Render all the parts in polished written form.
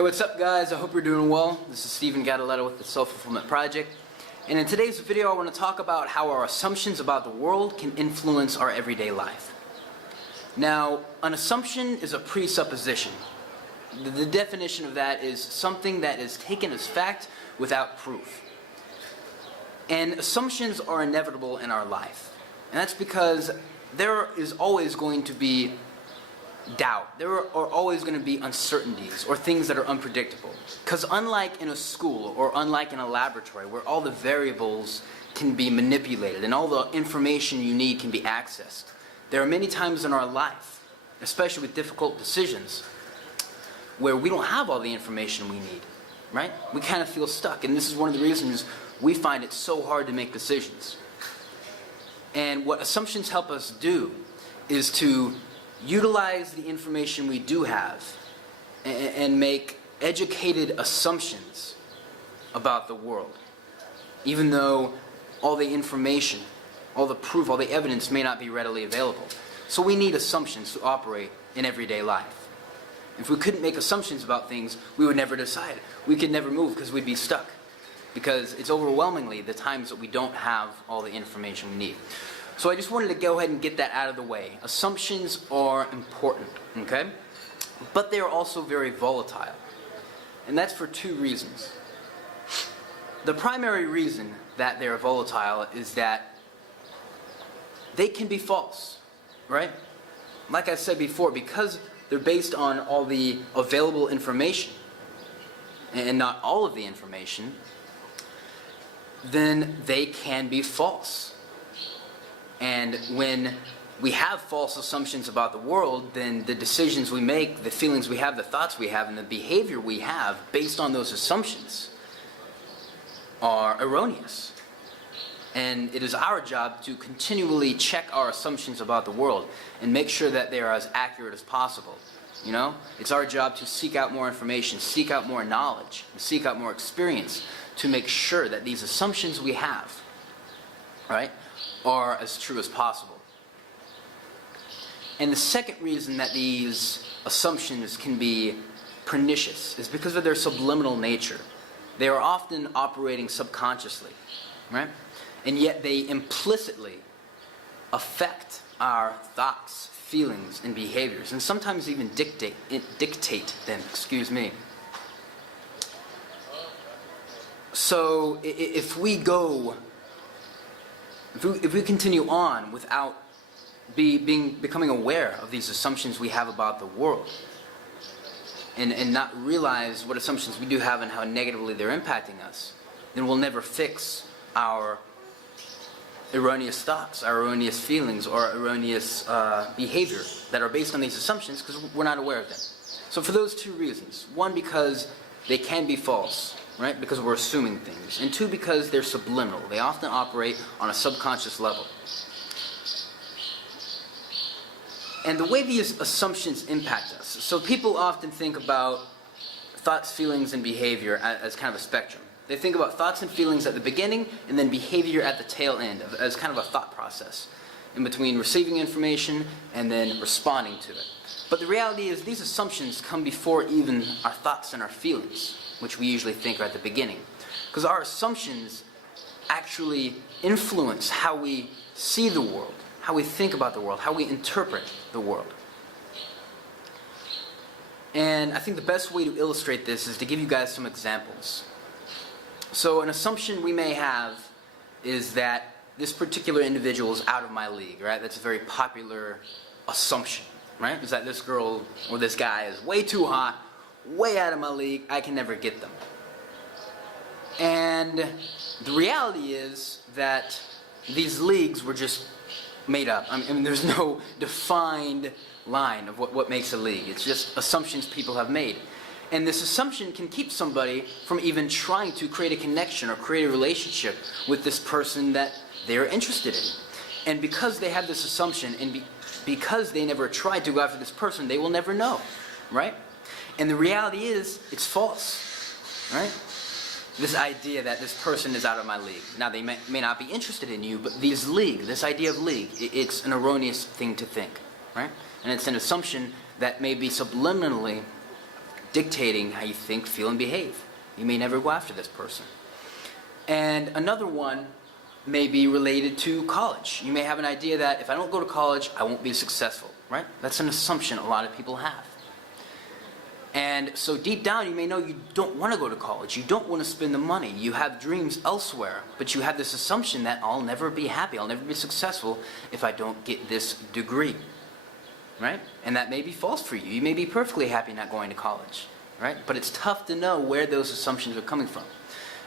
Hey, what's up guys? I hope you're doing well. This is Steven Gadaletta with the Self-Fulfillment Project. And in today's video I want to talk about how our assumptions about the world can influence our everyday life. Now, an assumption is a presupposition. The definition of that is something that is taken as fact without proof. And assumptions are inevitable in our life. And that's because there is always going to be doubt. There are always going to be uncertainties or things that are unpredictable. Because unlike in a school or unlike in a laboratory where all the variables can be manipulated and all the information you need can be accessed, there are many times in our life, especially with difficult decisions, where we don't have all the information we need, right? We kind of feel stuck, and this is one of the reasons we find it so hard to make decisions. And what assumptions help us do is to utilize the information we do have and make educated assumptions about the world, even though all the information, all the proof, all the evidence may not be readily available. So we need assumptions to operate in everyday life. If we couldn't make assumptions about things, we would never decide. We could never move because we'd be stuck. Because it's overwhelmingly the times that we don't have all the information we need. So I just wanted to go ahead and get that out of the way. Assumptions are important, okay? But they are also very volatile. And that's for two reasons. The primary reason that they're volatile is that they can be false, right? Like I said before, because they're based on all the available information, and not all of the information, then they can be false. And when we have false assumptions about the world, then the decisions we make, the feelings we have, the thoughts we have, and the behavior we have based on those assumptions are erroneous. And it is our job to continually check our assumptions about the world and make sure that they are as accurate as possible. You know, it's our job to seek out more information, seek out more knowledge, and seek out more experience to make sure that these assumptions we have, right, are as true as possible. And the second reason that these assumptions can be pernicious is because of their subliminal nature. They are often operating subconsciously, right? And yet they implicitly affect our thoughts, feelings, and behaviors, and sometimes even dictate them, So if we continue on without becoming aware of these assumptions we have about the world, and not realize what assumptions we do have and how negatively they're impacting us, then we'll never fix our erroneous thoughts, our erroneous feelings, or erroneous behavior that are based on these assumptions because we're not aware of them. So for those two reasons, one, because they can be false, right, because we're assuming things, and two, because they're subliminal. They often operate on a subconscious level. And the way these assumptions impact us, so people often think about thoughts, feelings, and behavior as kind of a spectrum. They think about thoughts and feelings at the beginning and then behavior at the tail end as kind of a thought process in between receiving information and then responding to it. But the reality is these assumptions come before even our thoughts and our feelings, which we usually think are at the beginning. Because our assumptions actually influence how we see the world, how we think about the world, how we interpret the world. And I think the best way to illustrate this is to give you guys some examples. So an assumption we may have is that this particular individual is out of my league, right? That's a very popular assumption, right? Is that this girl or this guy is way too hot, way out of my league, I can never get them. And the reality is that these leagues were just made up. I mean, there's no defined line of what makes a league. It's just assumptions people have made. And this assumption can keep somebody from even trying to create a connection or create a relationship with this person that they're interested in. And because they have this assumption and because they never tried to go after this person, they will never know, right? And the reality is, it's false, right? This idea that this person is out of my league. Now, they may not be interested in you, but this idea of league, it's an erroneous thing to think, right? And it's an assumption that may be subliminally dictating how you think, feel, and behave. You may never go after this person. And another one may be related to college. You may have an idea that if I don't go to college, I won't be successful, right? That's an assumption a lot of people have. And so deep down, you may know you don't want to go to college. You don't want to spend the money. You have dreams elsewhere, but you have this assumption that I'll never be happy, I'll never be successful if I don't get this degree, right? And that may be false for you. You may be perfectly happy not going to college, right? But it's tough to know where those assumptions are coming from.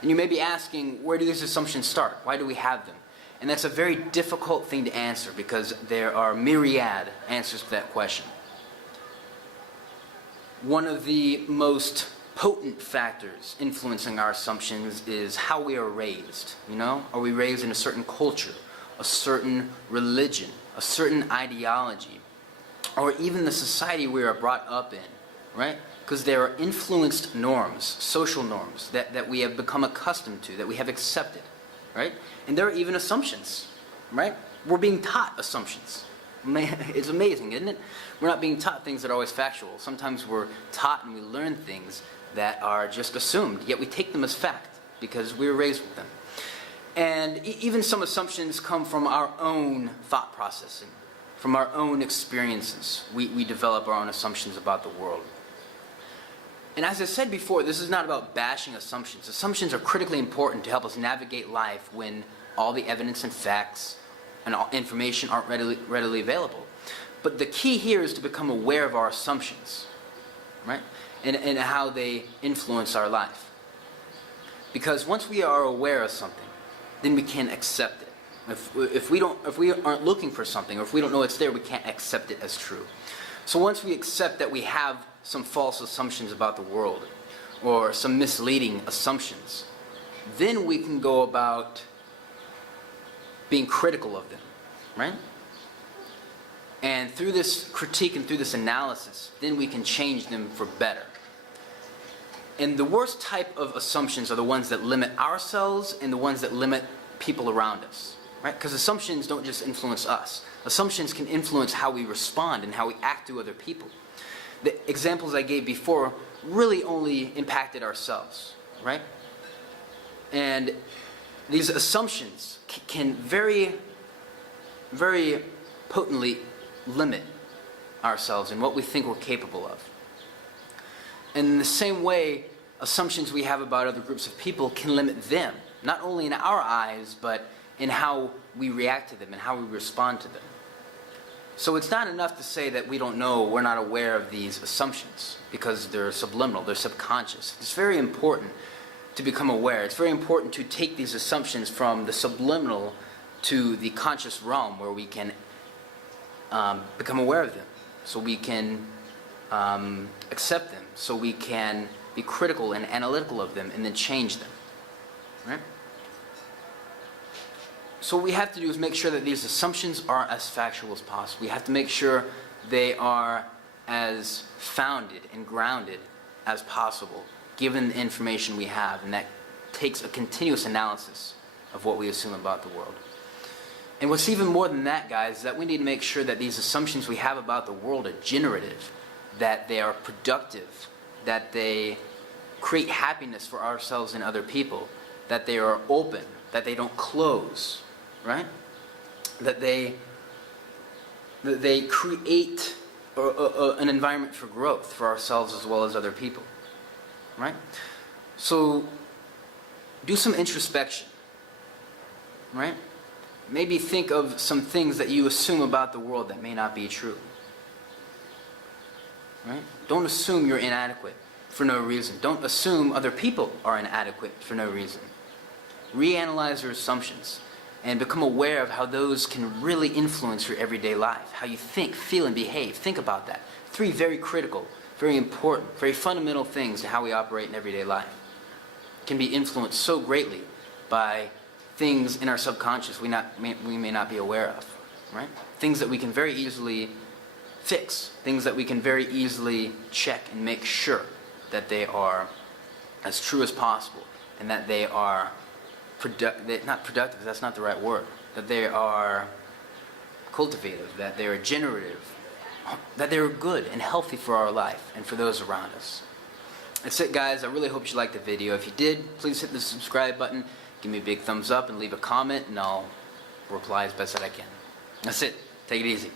And you may be asking, where do these assumptions start? Why do we have them? And that's a very difficult thing to answer because there are myriad answers to that question. One of the most potent factors influencing our assumptions is how we are raised. You know, are we raised in a certain culture, a certain religion, a certain ideology, or even the society we are brought up in, right? Because there are influenced norms, social norms, that we have become accustomed to, that we have accepted, right? And there are even assumptions, right? We're being taught assumptions. It's amazing, isn't it? We're not being taught things that are always factual. Sometimes we're taught and we learn things that are just assumed, yet we take them as fact because we were raised with them. And even some assumptions come from our own thought processing, from our own experiences. We develop our own assumptions about the world. And as I said before, this is not about bashing assumptions. Assumptions are critically important to help us navigate life when all the evidence and facts and all information aren't readily available. But the key here is to become aware of our assumptions, right? And how they influence our life. Because once we are aware of something, then we can accept it. If we aren't looking for something, or if we don't know it's there, we can't accept it as true. So once we accept that we have some false assumptions about the world, or some misleading assumptions, then we can go about being critical of them, right? And through this critique and through this analysis, then we can change them for better. And the worst type of assumptions are the ones that limit ourselves and the ones that limit people around us, right? Because assumptions don't just influence us. Assumptions can influence how we respond and how we act to other people. The examples I gave before really only impacted ourselves, right? And these assumptions can very, very potently limit ourselves and what we think we're capable of. And in the same way, assumptions we have about other groups of people can limit them, not only in our eyes, but in how we react to them and how we respond to them. So it's not enough to say that we don't know, we're not aware of these assumptions, because they're subliminal, they're subconscious. It's very important to become aware. It's very important to take these assumptions from the subliminal to the conscious realm where we can become aware of them, so we can accept them, so we can be critical and analytical of them and then change them, right? So what we have to do is make sure that these assumptions are as factual as possible. We have to make sure they are as founded and grounded as possible, given the information we have, and that takes a continuous analysis of what we assume about the world. And what's even more than that, guys, is that we need to make sure that these assumptions we have about the world are generative, that they are productive, that they create happiness for ourselves and other people, that they are open, that they don't close, right? That they create an environment for growth for ourselves as well as other people, right? So do some introspection, right? Maybe think of some things that you assume about the world that may not be true, right? Don't assume you're inadequate for no reason. Don't assume other people are inadequate for no reason. Reanalyze your assumptions and become aware of how those can really influence your everyday life, how you think, feel, and behave. Think about that. 3 very critical, very important, very fundamental things to how we operate in everyday life. Can be influenced so greatly by things in our subconscious we may not be aware of, right? Things that we can very easily fix, things that we can very easily check and make sure that they are as true as possible, and that they are not productive, that's not the right word, that they are cultivative, that they are generative, that they are good and healthy for our life and for those around us, That's it, guys. I really hope you liked the video. If you did, please hit the subscribe button, give me a big thumbs up, and leave a comment, and I'll reply as best that I can. That's it. Take it easy.